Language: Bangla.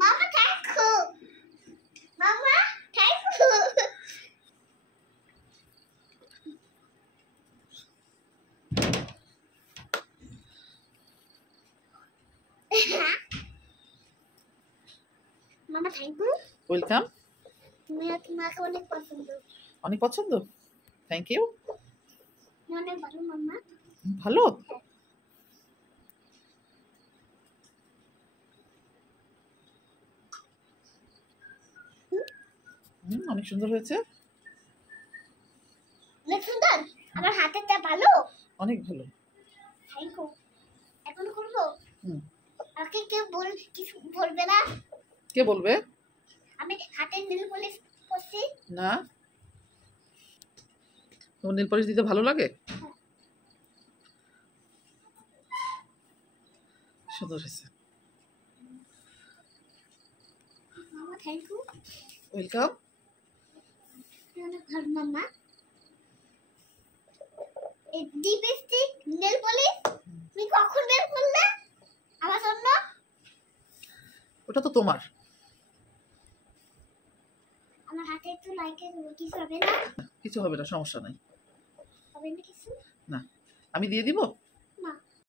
মামা থ্যাংক ইউ, মামা থ্যাংক ইউ। মামা থ্যাংক ইউ। ওয়েলকাম। তুমি তোমাকে অনেক পছন্দ। অনেক পছন্দ, থ্যাংক ইউ। অনেক ভালো মামা। ভালো। অনেক সুন্দর হয়েছে। অনেক সুন্দর। আমার হাতেরটা ভালো। অনেক ভালো। Thank you. এখন করবো। হুম। আমাকে কেউ কিছু বলবে না? কে বলবে? আমি হাতের নীল পলিশ করছি না। তোমার নীল পলিশ দিতে ভালো লাগে? সুন্দর হয়েছে। মামা থ্যাংক ইউ। ওয়েলকাম। অনেক ভালো মামা। এই লিপস্টিক নেল পলিশ তুমি কখন বের করলে আমার জন্য? ওটা তো তোমার। আমার হাতে একটু লাইকে কিছু হবে না? কিছু হবে না, সমস্যা নাই। হবে না কিছু? না, আমি দিয়ে দিব।